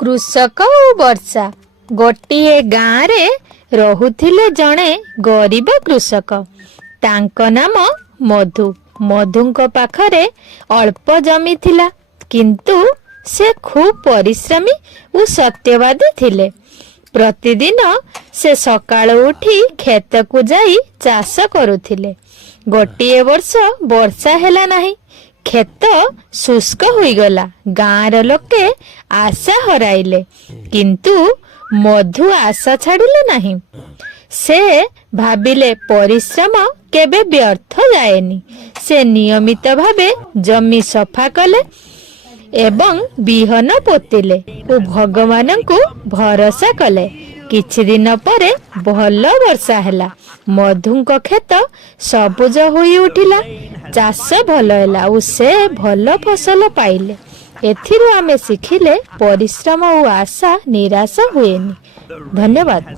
कृषक और वर्षा गोटे गाँ रे रहुथिले जणे गरीब कृषक। तांको नाम मधु। मधुंको पाखरे अल्प जमी थिला, किंतु से खूब परिश्रमी और सत्यवादी थिले। प्रतिदिन से सकाळ उठी खेत को जाई चाष करुथिले। गोटे वर्ष वर्षा हेला नाही, खेत शुष्क होईगला। गाँर लोके आशा हराइले, किंतु मधु आशा छाड़िले नाही। से भाबिले परिश्रम केबे व्यर्थ जाएनी। से नियमित भावे जमी सफा कले एवं बिहन पोतिले और भगवान को भरोसा कले। किछि दिन परे भल वर्षा हैला। मधुंको खेत सबुज होई उठिला, चाष भल हैला और से भल फसल पाइले। एथिरु आमे शिखिले परिश्रम और आशा निराश हुएनी। धन्यवाद।